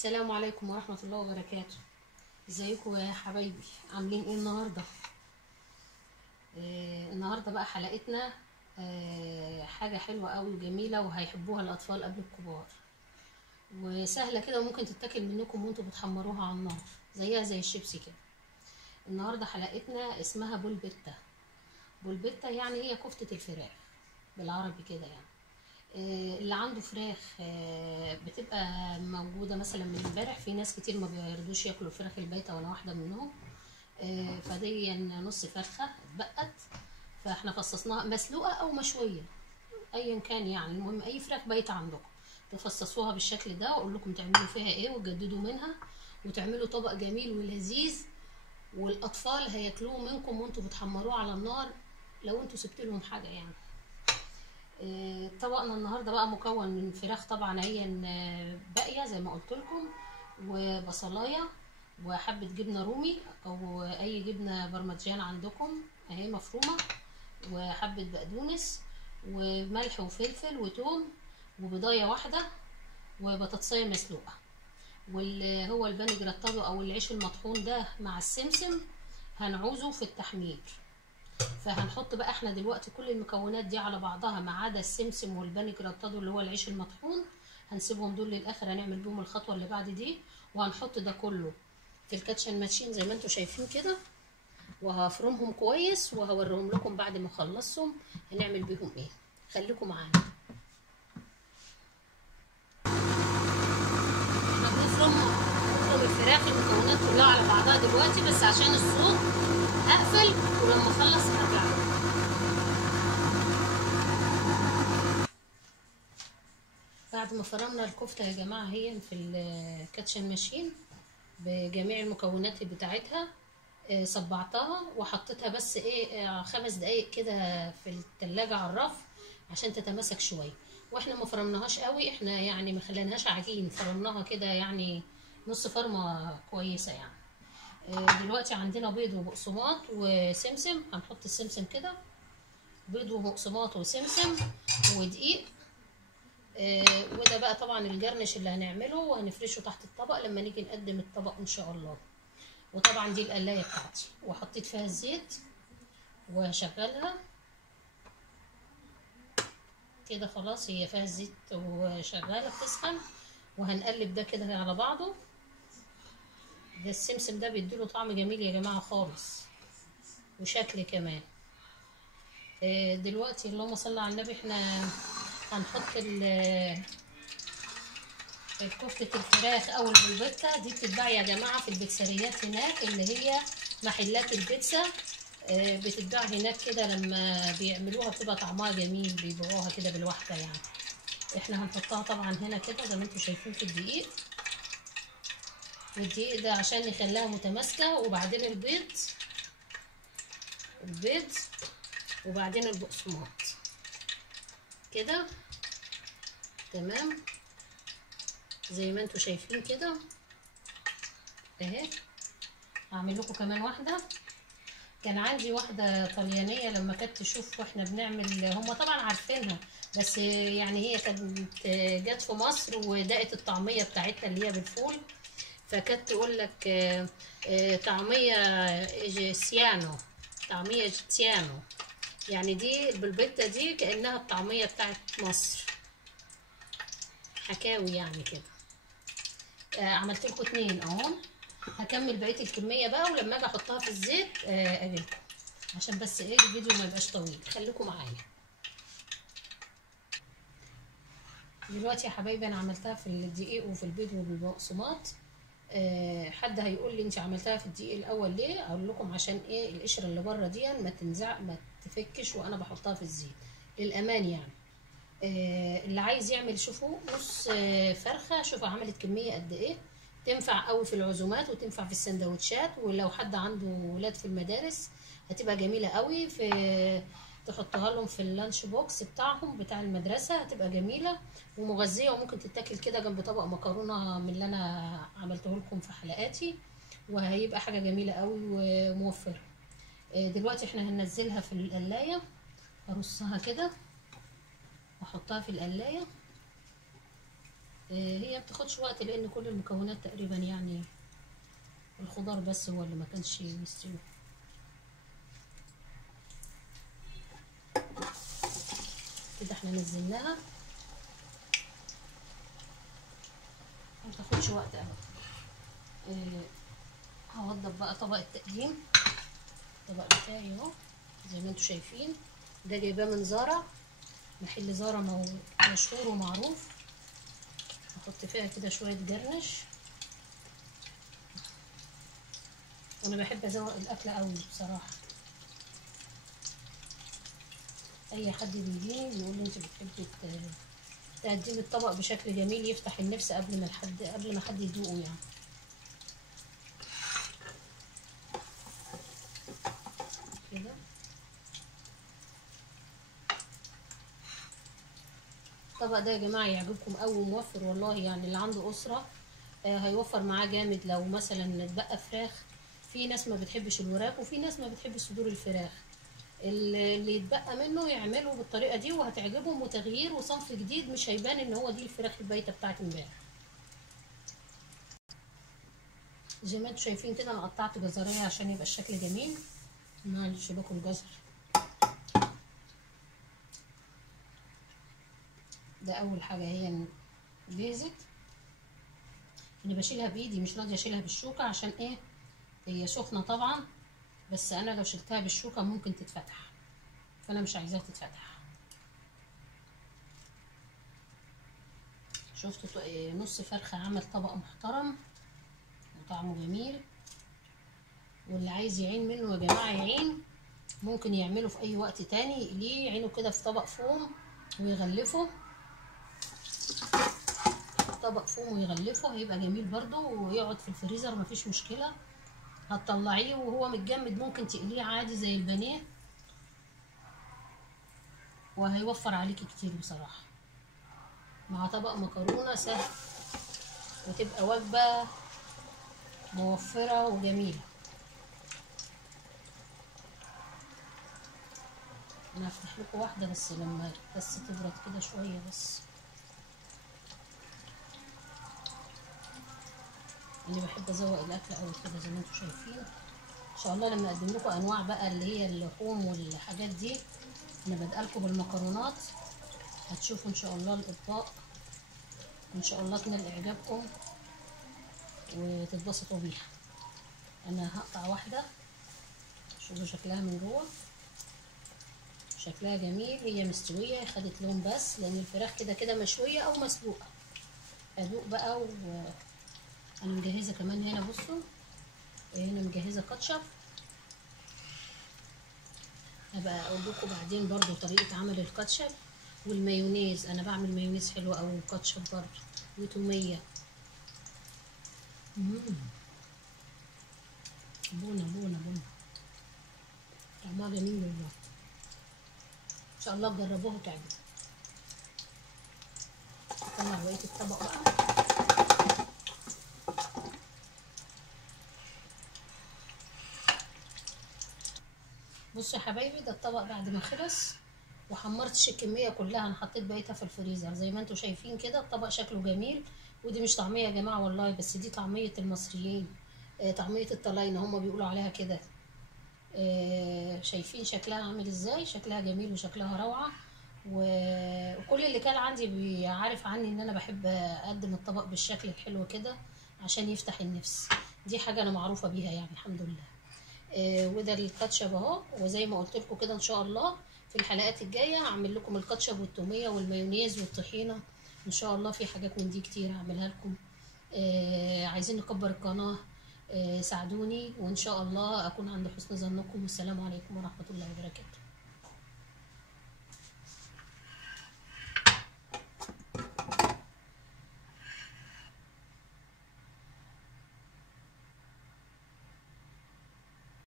السلام عليكم ورحمة الله وبركاته. ازيكم يا حبايبي؟ عاملين ايه النهاردة؟ النهاردة بقى حلقتنا حاجة حلوة قوي وجميلة وهيحبوها الأطفال قبل الكبار، وسهلة كده وممكن تتاكل منكم وانتوا بتحمروها على النار زيها زي الشيبسي كده. النهاردة حلقتنا اسمها بولبيتا. بولبيتا يعني هي كفتة الفراخ بالعربي كده يعني. اللي عنده فراخ بتبقى موجوده مثلا من امبارح، في ناس كتير ما بيرضوش ياكلوا الفراخ البايته وانا واحده منهم. فدي نص فرخه اتبقت، فاحنا فصصناها مسلوقه او مشويه ايا كان، يعني المهم اي فراخ بايته عندكم تفصصوها بالشكل ده، واقول لكم تعملوا فيها ايه وتجددوا منها وتعملوا طبق جميل ولذيذ، والاطفال هياكلوه منكم وانتوا بتحمروه على النار لو انتوا سبت لهم حاجه يعني. طبقنا النهارده بقى مكون من فراخ طبعا هي باقيه زي ما قلت لكم، وبصلايه وحبه جبنه رومي او اي جبنه برمجان عندكم اهي مفرومه، وحبه بقدونس وملح وفلفل وتوم وبضايه واحده وبطاطسيه مسلوقه، واللي هو البانجراتادو او العيش المطحون ده مع السمسم هنعوزه في التحمير. فهنحط بقى احنا دلوقتي كل المكونات دي على بعضها ما عدا السمسم والبانجراتادو اللي هو العيش المطحون، هنسيبهم دول للاخر، هنعمل بيهم الخطوه اللي بعد دي. وهنحط ده كله في الكاتشن ماشين زي ما انتم شايفين كده، وهفرمهم كويس وهوريهم لكم بعد ما اخلصهم هنعمل بيهم ايه. خليكم معانا. احنا بنفرم الفراخ المكونات كلها على بعضها دلوقتي، بس عشان الصوت هقفل ولما اخلص هرجع لكم. بعد ما فرمنا الكفته يا جماعه هي في الكاتشن ماشين بجميع المكونات بتاعتها، صبعتها وحطيتها بس ايه 5 دقايق كده في التلاجة على الرف عشان تتماسك شويه. واحنا ما فرمناهاش قوي، احنا يعني ما خليناهاش عجين، فرمناها كده يعني نص فرمه كويسه يعني. دلوقتي عندنا بيض وبقسماط وسمسم، هنحط السمسم كده، بيض وبقسماط وسمسم ودقيق. وده بقى طبعا الجرنش اللي هنعمله وهنفرشه تحت الطبق لما نيجي نقدم الطبق ان شاء الله. وطبعا دي القلايه بتاعتي وحطيت فيها الزيت وهشغلها كده، خلاص هي فيها الزيت وشغاله بتسخن، وهنقلب ده كده على بعضه. ده السمسم ده بيديله طعم جميل يا جماعه خالص وشكل كمان. دلوقتي اللهم صل على النبي احنا هنحط كفتة الفراخ او البولبيتا دي بتتباع يا جماعة في البيتزاريات هناك، اللي هي محلات البيتزا بتتباع هناك كده، لما بيعملوها بتبقى طعمها جميل، بيبيعوها كده بالواحدة يعني. احنا هنحطها طبعا هنا كده زي ما انتم شايفين في الدقيق، والدقيق ده عشان نخليها متماسكة، وبعدين البيض وبعدين البقسماط كده تمام زي ما انتم شايفين كده اهي. هعمل لكم كمان واحده. كان عندي واحده طليانيه لما كانت تشوف واحنا بنعمل، هم طبعا عارفينها بس يعني هي كانت جت في مصر ودقت الطعميه بتاعتنا اللي هي بالفول، فكانت تقول لك طعميه سيانو، طعميه سيانو، يعني دي بالبيتا دي كانها الطعميه بتاعت مصر، حكاوي يعني كده. عملت لكم 2 اهو، هكمل بقيه الكميه بقى ولما اجي احطها في الزيت اجيلكم، عشان بس ايه الفيديو ما يبقاش طويل. خليكم معايا. دلوقتي يا حبايبي انا عملتها في الدقيق وفي البيض والبقسماط. حد هيقول لي انت عملتها في الدقيق الاول ليه؟ اقول لكم عشان ايه القشره اللي بره دي ما تفكش وانا بحطها في الزيت للامان يعني. اللي عايز يعمل شوفوا نص فرخه، شوفوا عملت كميه قد ايه، تنفع قوي في العزومات وتنفع في السندوتشات، ولو حد عنده ولاد في المدارس هتبقى جميله قوي، في تحطها لهم في اللانش بوكس بتاعهم بتاع المدرسه، هتبقى جميله ومغذيه، وممكن تتاكل كده جنب طبق مكرونه من اللي انا عملته لكم في حلقاتي، وهيبقى حاجه جميله قوي وموفره. دلوقتي احنا هننزلها في القلايه، هرصها كده واحطها في القلايه هي ما بتاخدش وقت لان كل المكونات تقريبا يعني، الخضار بس هو اللي ما كانش مستوي. كده احنا نزلناها، ما بتاخدش وقت ابدا. هوضب بقى طبق التقديم. الطبق بتاعي اهو زي ما انتم شايفين، ده جايباه من زارا، محل زارا مشهور ومعروف. هحط فيها كده شويه جرنش، وانا بحب ازوق الاكل قوي بصراحه. اي حد بيجيني بيقول لي انت بتحبي تقدمي الطبق بشكل جميل يفتح النفس قبل ما حد يدوقه يعني. كده الطبق ده يا جماعه يعجبكم قوي وموفر والله، يعني اللي عنده اسره هيوفر معاه جامد. لو مثلا اتبقى فراخ، في ناس ما بتحبش الوراك وفي ناس ما بتحبش صدور الفراخ، اللي يتبقى منه يعمله بالطريقه دي وهتعجبهم، وتغيير وصنف جديد، مش هيبان ان هو دي الفراخ البايته بتاعت امبارح. زي ما انتم شايفين كده انا قطعت جزريه عشان يبقى الشكل جميل. معلش باكل جزر. ده اول حاجه هي جهزت. انا بشيلها بايدي، مش راضيه اشيلها بالشوكه. عشان ايه؟ هي سخنه طبعا، بس انا لو شلتها بالشوكه ممكن تتفتح، فانا مش عايزاها تتفتح. شفتوا نص فرخه عمل طبق محترم وطعمه جميل. واللي عايز يعين منه يا جماعه يعين، ممكن يعمله في اي وقت تاني، يقليه يعينه كده في طبق فوم ويغلفه. طبق فوم ويغلفه هيبقى جميل برضو، ويقعد في الفريزر مفيش مشكله. هتطلعيه وهو متجمد، ممكن تقليه عادي زي البانيه، وهيوفر عليكي كتير بصراحه. مع طبق مكرونه سهل، وتبقى وجبه موفره وجميله. انا هفتح لكم واحده بس لما تبرد كده شويه بس. انا بحب ازوق الاكل قوي كده زي ما انتم شايفين. ان شاء الله لما اقدم لكم انواع بقى اللي هي اللحوم والحاجات دي، انا بادئه لكم بالمكرونات، هتشوفوا ان شاء الله الاطباق، وان شاء الله تنال اعجابكم وتتبسطوا بيها. انا هقطع واحده، شوفوا شكلها من جوه، شكلها جميل. هي مستويه، خدت لون بس لان الفراخ كده كده مشويه او مسلوقه. ادوق بقى. انا مجهزه كمان هنا، بصوا هنا مجهزه كاتشب، هبقى اقول لكم بعدين برضو طريقه عمل الكاتشب. والمايونيز انا بعمل مايونيز حلو قوي، وكاتشب برضو، وتوميه. بونه بونه بونه، طعمها جميل والله. ان شاء الله تجربوها وتعجبكم. اطلع بقيه الطبق بقى. بصوا يا حبايبي، ده الطبق بعد ما خلص وحمرتش الكميه كلها، انا حطيت بقيتها في الفريزر زي ما انتم شايفين كده. الطبق شكله جميل، ودي مش طعميه يا جماعه والله، بس دي طعميه المصريين، طعميه الطلاينه هم بيقولوا عليها كده. شايفين شكلها عامل ازاي؟ شكلها جميل وشكلها روعه. وكل اللي كان عندي بيعرف عني ان انا بحب اقدم الطبق بالشكل الحلو كده عشان يفتح النفس. دي حاجه انا معروفه بيها يعني الحمد لله. وده الكاتشب اهو. وزي ما قلت لكم كده ان شاء الله في الحلقات الجايه هعمل لكم الكاتشب والتوميه والمايونيز والطحينه. ان شاء الله في حاجات من دي كتير هعملها لكم. عايزين نكبر القناه، ساعدوني، وان شاء الله اكون عند حسن ظنكم. والسلام عليكم ورحمه الله وبركاته.